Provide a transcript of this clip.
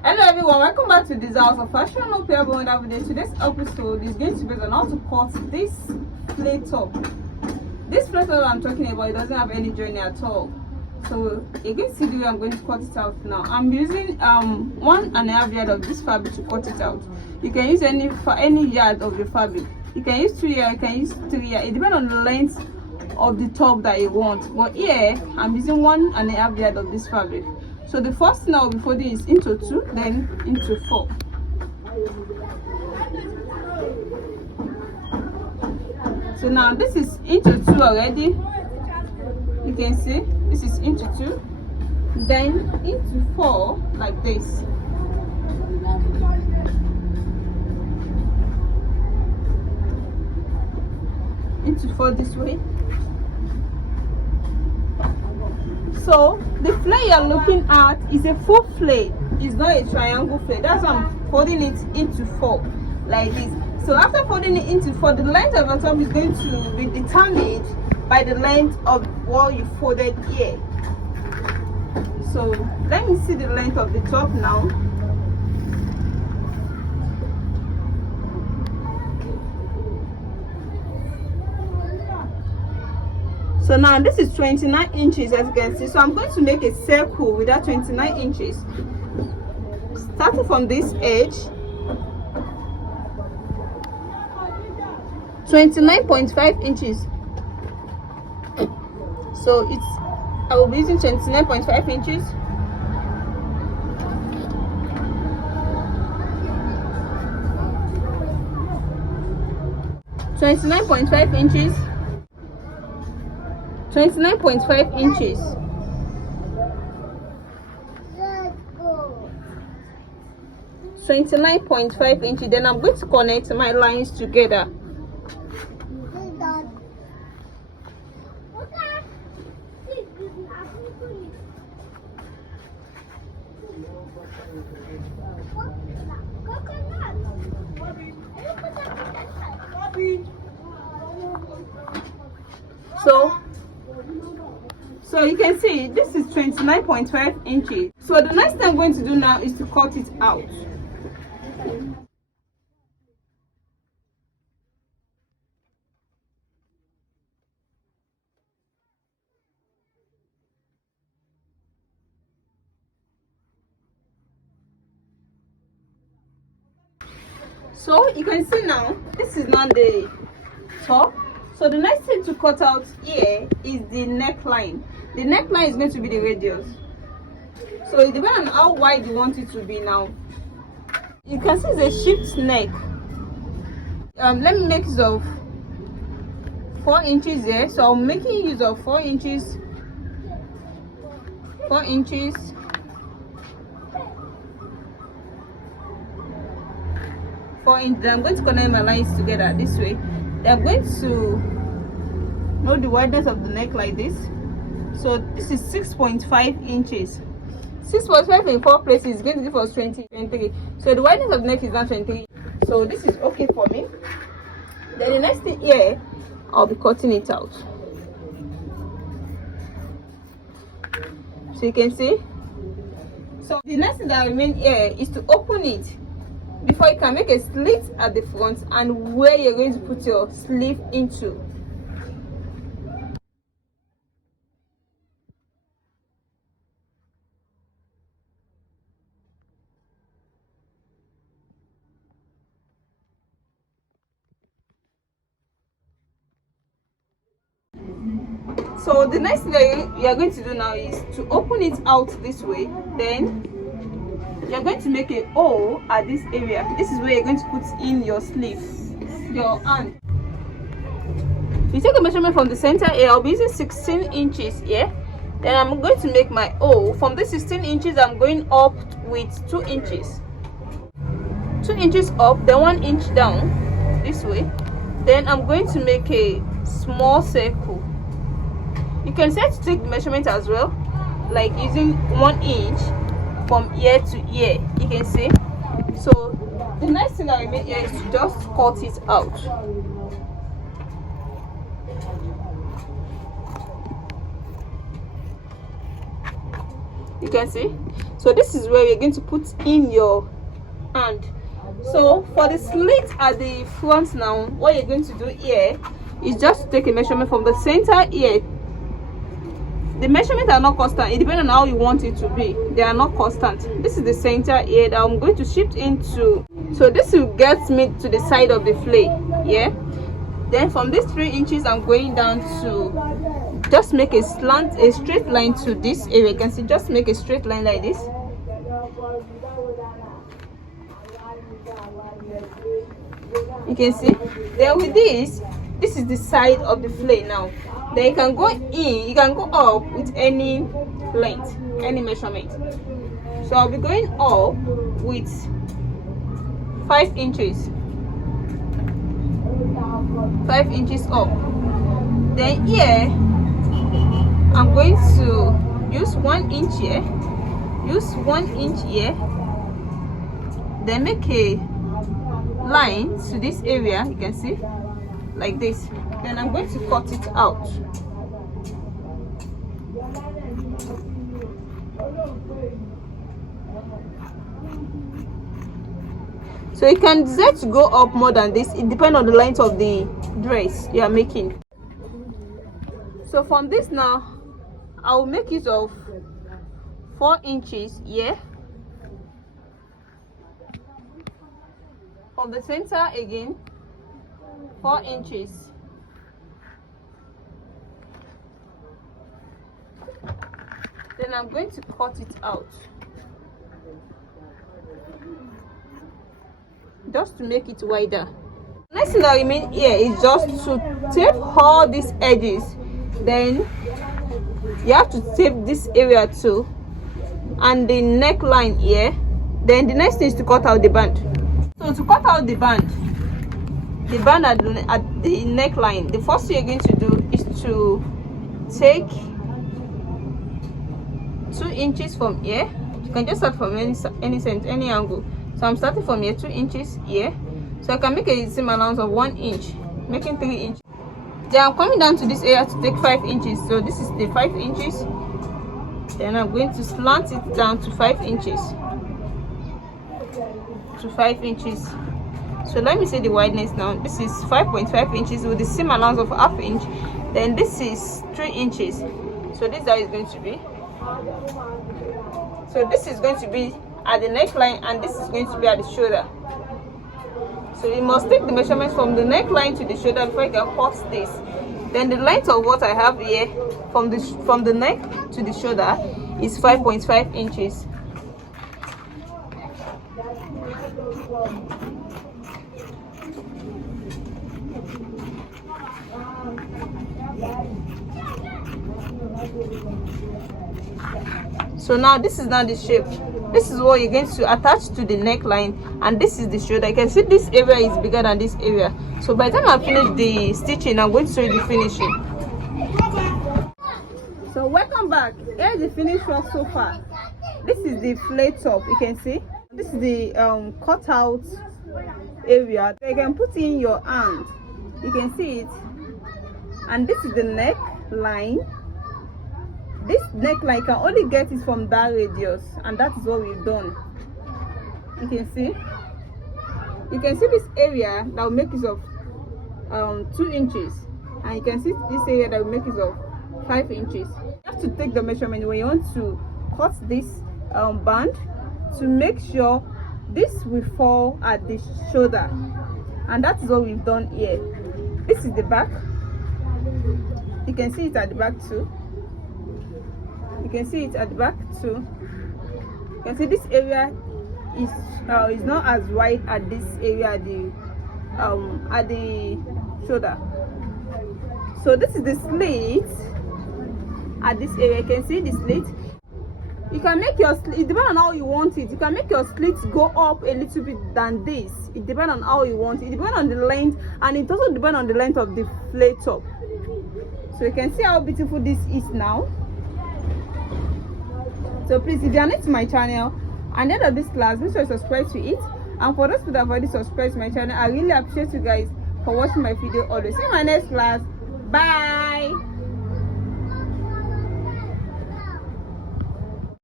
Hello everyone, welcome back to this house of fashion. Hope you're having a day. Today's episode is going to be on how to cut this play top. This play top I'm talking about, it doesn't have any journey at all. So you can see the way I'm going to cut it out now. I'm using 1.5 yard of this fabric to cut it out. You can use any yard of the fabric. You can use 2 yards, you can use 3 yards. It depends on the length of the top that you want. But here I'm using 1.5 yard of this fabric. So the first thing I will be folding is into 2, then into 4. So now this is into 2 already. You can see this is into 2, then into 4 like this. Into 4 this way. So the flare you're looking at is a full flare, it's not a triangle flare. That's why I'm folding it into 4 like this. So after folding it into 4, the length of the top is going to be determined by the length of what you folded here. So let me see the length of the top now. So now this is 29 inches, as you can see. So I'm going to make a circle with that 29 inches. Starting from this edge, 29.5 inches. So I will be using 29.5 inches. .5 inches. 29.5 inches. 29.5 inches. Then I'm going to connect my lines together. So you can see this is 29.5 inches. So the next thing I'm going to do now is to cut it out. So you can see now this is not the top. So the next thing to cut out here is the neckline. The neckline is going to be the radius. So it depends on how wide you want it to be now. You can see it's a shift neck. Let me make use of 4 inches here. So I'm making use of 4 inches. 4 inches. 4 inches. Then I'm going to connect my lines together this way. They are going to know the wideness of the neck like this. So this is 6.5 inches. 6.5 in 4 places is going to give us 23. So the wideness of the neck is now 23. So this is okay for me. Then the next thing here, I'll be cutting it out. So you can see. So the next thing that remains here is to open it before you can make a slit at the front and where you're going to put your sleeve into. So the next thing that you're going to do now is to open it out this way. Then you're going to make a hole at this area. This is where you're going to put in your sleeve, your hand. You take a measurement from the center here. I'll be using 16 inches here. Then I'm going to make my hole. From this 16 inches, I'm going up with 2 inches. 2 inches up, then 1 inch down this way. Then I'm going to make a small circle. You can set to take the measurement as well, like using 1 inch from ear to ear. You can see. So the next thing that we make here is to just cut it out. You can see. So this is where you're going to put in your hand. So for the slit at the front now, what you're going to do here is just take a measurement from the center here. The measurements are not constant, it depends on how you want it to be. They are not constant. This is the center here that I'm going to shift into. So this will get me to the side of the flay. Yeah, then from these 3 inches I'm going down to just make a straight line to this area. You can see, just make a straight line like this. You can see. Then with this is the side of the flay now. Then you can go in, you can go up with any length, any measurement. So I'll be going up with 5 inches. 5 inches up. Then here I'm going to use 1 inch here, use 1 inch here, then make a line to this area. You can see, like this. Then I'm going to cut it out. So you can decide to go up more than this. It depends on the length of the dress you are making. So from this now, I will make use of 4 inches here. From the center again, 4 inches. Then I'm going to cut it out, just to make it wider. Next thing that remains here is just to tape all these edges. Then you have to tape this area too, and the neckline here. Then the next thing is to cut out the band. So to cut out the band at the neckline, the first thing you're going to do is to take 2 inches from here. You can just start from any angle. So I'm starting from here, 2 inches here. So I can make a seam allowance of 1 inch, making 3 inches. Then I'm coming down to this area to take 5 inches. So this is the 5 inches. Then I'm going to slant it down to 5 inches. To 5 inches. So let me say the wideness now. This is 5.5 inches with the seam allowance of ½ inch. Then this is 3 inches. So this is how it's going to be. So this is going to be at the neckline, and this is going to be at the shoulder. So you must take the measurements from the neckline to the shoulder before you can cut this. Then the length of what I have here from the neck to the shoulder is 5.5 inches. So now this is now the shape. This is what you're going to attach to the neckline, and this is the shoulder. You can see this area is bigger than this area. So by the time I finish the stitching, I'm going to show you the finishing. So welcome back. Here's the finished work so far. This is the flay top. You can see this is the cut out area. So you can put in your hand. You can see it. And this is the neckline. This neckline can only get it from that radius, and that is what we've done. You can see this area that will make use of 2 inches, and you can see this area that will make use of 5 inches. You have to take the measurement when you want to cut this band to make sure this will fall at the shoulder, and that is what we've done here. This is the back. You can see it at the back too. You can see it at the back too. You can see this area is not as wide as this area at the shoulder. So this is the slit at this area. You can see the slit. You can make your slit, it depends on how you want it. You can make your slits go up a little bit than this. It depends on how you want it. It depends on the length, and it also depends on the length of the flay top. So you can see how beautiful this is now. So please, if you are new to my channel, and end of this class, make sure you subscribe to it. And for those people that have already subscribed to my channel, I really appreciate you guys for watching my video always. See you in my next class. Bye.